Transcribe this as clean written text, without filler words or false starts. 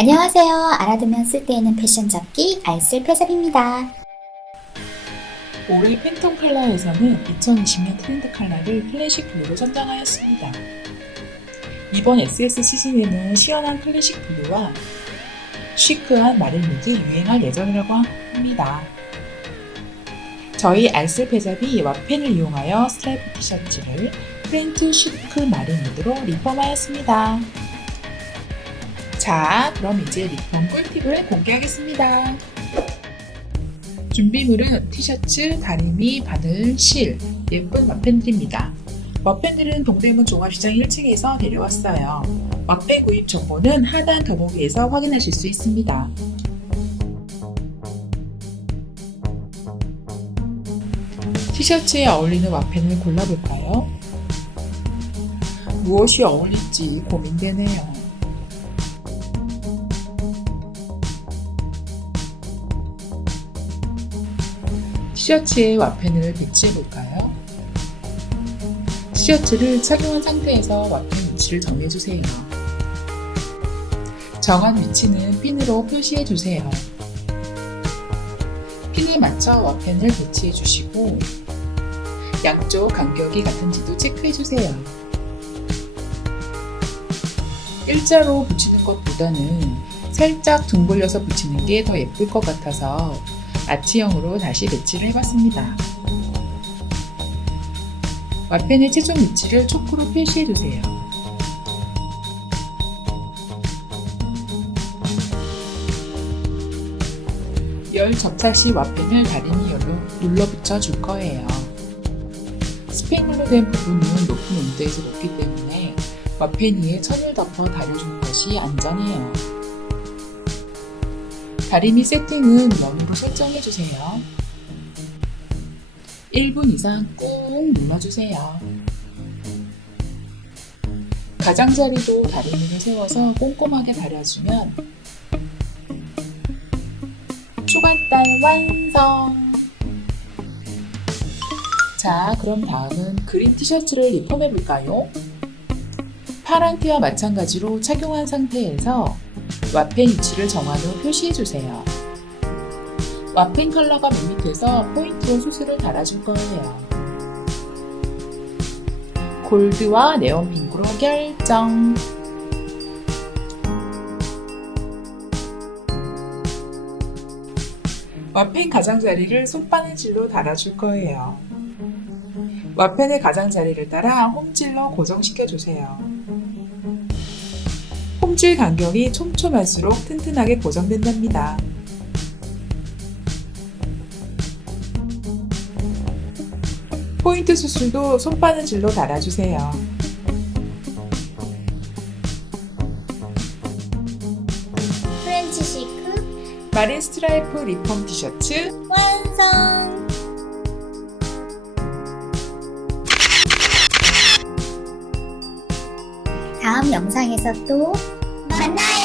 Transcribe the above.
안녕하세요. 알아두면 쓸데있는 패션 잡기 알쓸 패잡입니다. 올해 팬텀 컬러에서는 2020년 트렌드 컬러를 클래식 블루로 선정하였습니다. 이번 SS 시즌에는 시원한 클래식 블루와 시크한 마린룩이 유행할 예정이라고 합니다. 저희 알쓸 패잡이 왓펜을 이용하여 스트라이프 티셔츠를 프린트 시크 마린룩으로 리폼하였습니다. 자, 그럼 이제 리폼 꿀팁을 공개하겠습니다. 준비물은 티셔츠, 다리미, 바늘, 실, 예쁜 왓펜들입니다. 왓펜들은 동대문 종합시장 1층에서 데려왔어요. 왓펜 구입 정보는 하단 더보기에서 확인하실 수 있습니다. 티셔츠에 어울리는 왓펜을 골라볼까요? 무엇이 어울릴지 고민되네요. 티셔츠에 왓펜을 배치해볼까요? 티셔츠를 착용한 상태에서 왓펜 위치를 정해주세요. 정한 위치는 핀으로 표시해주세요. 핀에 맞춰 왓펜을 배치해주시고 양쪽 간격이 같은지도 체크해주세요. 일자로 붙이는 것보다는 살짝 둥글려서 붙이는 게 더 예쁠 것 같아서 아치형으로 다시 배치를 해봤습니다. 왓펜의 최종 위치를 초크로 표시해주세요. 열 접착 시 왓펜을 다리미열로 눌러붙여 줄 거예요. 스팽으로 된 부분은 높은 온도에서 녹기 때문에 왓펜 위에 천을 덮어 다려주는 것이 안전해요. 다리미 세팅은 면으로 설정해주세요. 1분 이상 꾹 눌러주세요. 가장자리도 다리미를 세워서 꼼꼼하게 다려주면 초간단 완성! 자, 그럼 다음은 그린 티셔츠를 리폼해볼까요? 파란 티와 마찬가지로 착용한 상태에서 왓펜 위치를 정한 후 표시해주세요. 왓펜 컬러가 밋밋해서 포인트로 수술을 달아줄 거예요. 골드와 네온 핑크로 결정! 왓펜 가장자리를 손바느질로 달아줄 거예요. 왓펜의 가장자리를 따라 홈질로 고정시켜주세요. 홈질 간격이 촘촘할수록 튼튼하게 고정된답니다. 포인트 수술도 손바느질로 달아주세요. 프렌치 시크 마린 스트라이프 리폼 티셔츠 완성! 다음 영상에서 또 만나요!